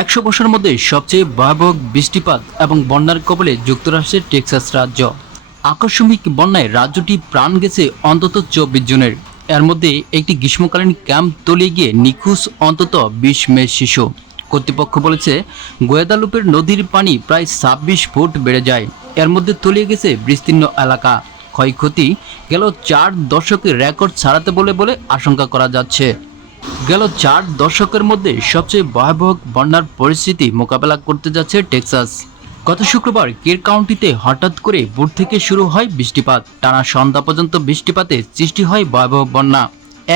100 বছরের মধ্যে সবচেয়ে ভয়াবহ বৃষ্টিপাত এবং বন্যার কবলে যুক্তরাষ্ট্রের টেক্সাস রাজ্য। আকস্মিক বন্যায় রাজ্যটি প্রাণ গেছে অন্তত 24 জনের। এর মধ্যে একটি গ্রীষ্মকালীন ক্যাম্প তলিয়ে গিয়ে নিখোঁজ অন্তত 20 মেয়ের শিশু। কর্তৃপক্ষ বলেছে গুয়াদালুপের নদীর পানি প্রায় 26 ফুট বেড়ে যায়। এর মধ্যে তলিয়ে গেছে বিস্তীর্ণ এলাকা। ক্ষয়ক্ষতি গেল 4 দশকের রেকর্ড ছাড়াতে বলে আশঙ্কা করা যাচ্ছে। গেল 4 দশকের মধ্যে সবচেয়ে ভয়াবহ বন্যার পরিস্থিতি মোকাবেলা করতে যাচ্ছে টেক্সাস। গত শুক্রবার কের কাউন্টিতে হঠাৎ করে ভোর থেকে শুরু হয় বৃষ্টিপাত। টানা সন্ধ্যা পর্যন্ত বৃষ্টিপাতে সৃষ্টি হয় ভয়াবহ বন্যা।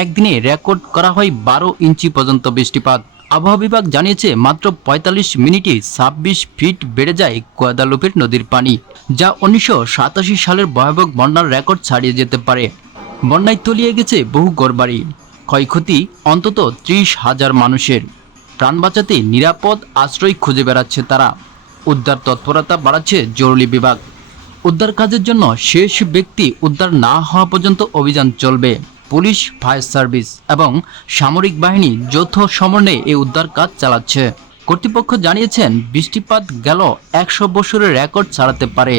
একদিনে রেকর্ড করা হয় 12 ইঞ্চি পর্যন্ত বৃষ্টিপাত। আবহাওয়া বিভাগ জানিয়েছে মাত্র 45 মিনিটে 26 ফিট বেড়ে যায় গুয়াদালুপের নদীর পানি, যা 1987 সালের ভয়াবহ বন্যার রেকর্ড ছাড়িয়ে যেতে পারে। বন্যায় তলিয়ে গেছে বহু ঘরবাড়ি। ক্ষয়ক্ষতি অন্তত 30,000 মানুষের। প্রাণ বাঁচাতে নিরাপদ আশ্রয় খুঁজে বেড়াচ্ছে তারা। উদ্ধার তৎপরতা বাড়াচ্ছে জরুরি বিভাগ। উদ্ধার কাজের জন্য শেষ ব্যক্তি উদ্ধার না হওয়া পর্যন্ত অভিযান চলবে। পুলিশ, ফায়ার সার্ভিস এবং সামরিক বাহিনী যৌথ সমন্বয়ে এই উদ্ধার কাজ চালাচ্ছে। কর্তৃপক্ষ জানিয়েছেন বৃষ্টিপাত গেল 100 বছরের রেকর্ড ছাড়াতে পারে।